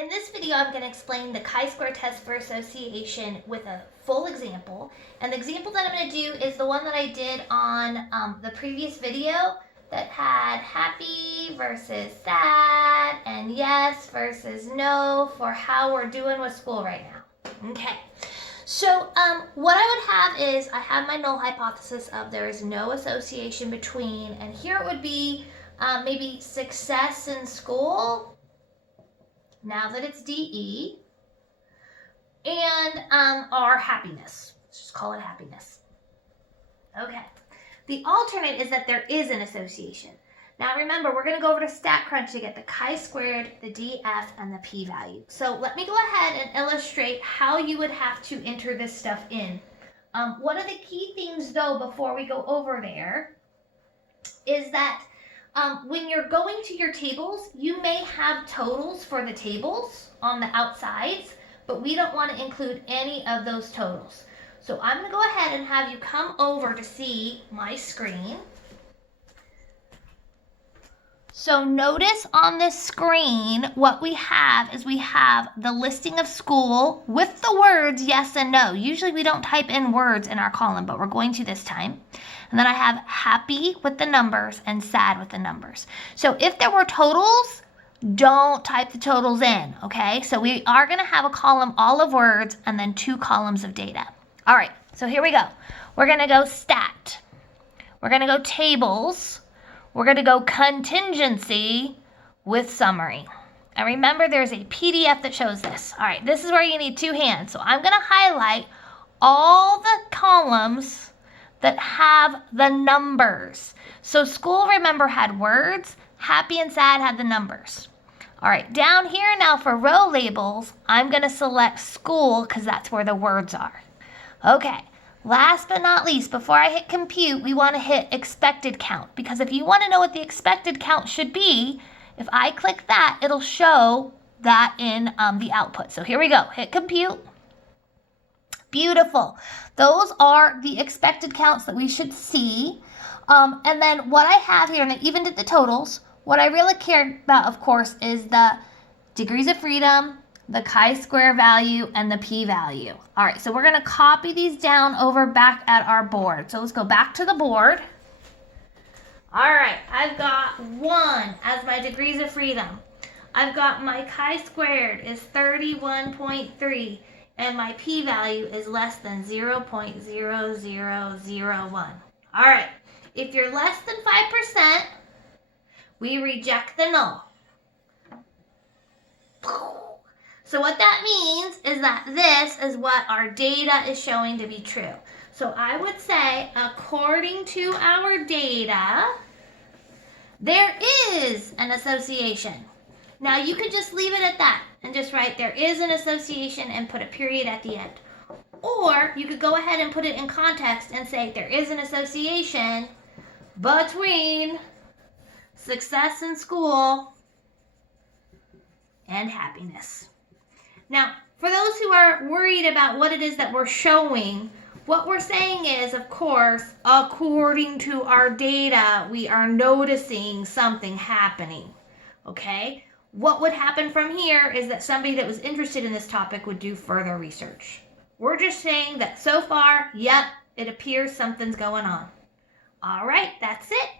In this video, I'm going to explain the chi-square test for association with a full example. And the example that I'm going to do is the one that I did on the previous video that had happy versus sad and yes versus no for how we're doing with school right now. Okay. So what I would have is I have my null hypothesis of there is no association between, and here it would be maybe success in school, now that it's DE, and our happiness. Let's just call it happiness. Okay. The alternate is that there is an association. Now remember, we're going to go over to StatCrunch to get the chi-squared, the DF, and the p-value. So let me go ahead and illustrate how you would have to enter this stuff in. One of the key things, though, before we go over there, is that when you're going to your tables, you may have totals for the tables on the outsides, but we don't want to include any of those totals. So I'm going to go ahead and have you come over to see my screen. So notice on this screen, what we have is we have the listing of school with the words yes and no. Usually we don't type in words in our column, but we're going to this time. And then I have happy with the numbers and sad with the numbers. So if there were totals, don't type the totals in, okay? So we are going to have a column all of words and then 2 columns of data. All right, so here we go. We're going to go stat. We're going to go tables. We're going to go contingency with summary. And remember, there's a PDF that shows this. All right, this is where you need 2 hands. So I'm going to highlight all the columns that have the numbers. So school, remember, had words. Happy and sad had the numbers. All right, down here now for row labels, I'm going to select school because that's where the words are. Okay. Last but not least, before I hit compute, we want to hit expected count, because if you want to know what the expected count should be, if I click that, it'll show that in the output. So here we go. Hit compute. Beautiful. Those are the expected counts that we should see. And then what I have here, and I even did the totals, what I really care about, of course, is the degrees of freedom, the chi-square value, and the p-value. All right, so we're going to copy these down over back at our board. So let's go back to the board. All right, I've got 1 as my degrees of freedom. I've got my chi-squared is 31.3, and my p-value is less than 0.0001. All right, if you're less than 5%, we reject the null. So what that means is that this is what our data is showing to be true. So I would say, according to our data, there is an association. Now you could just leave it at that and just write there is an association and put a period at the end. Or you could go ahead and put it in context and say there is an association between success in school and happiness. Now, for those who are worried about what it is that we're showing, what we're saying is, of course, according to our data, we are noticing something happening, okay? What would happen from here is that somebody that was interested in this topic would do further research. We're just saying that so far, yep, it appears something's going on. All right, that's it.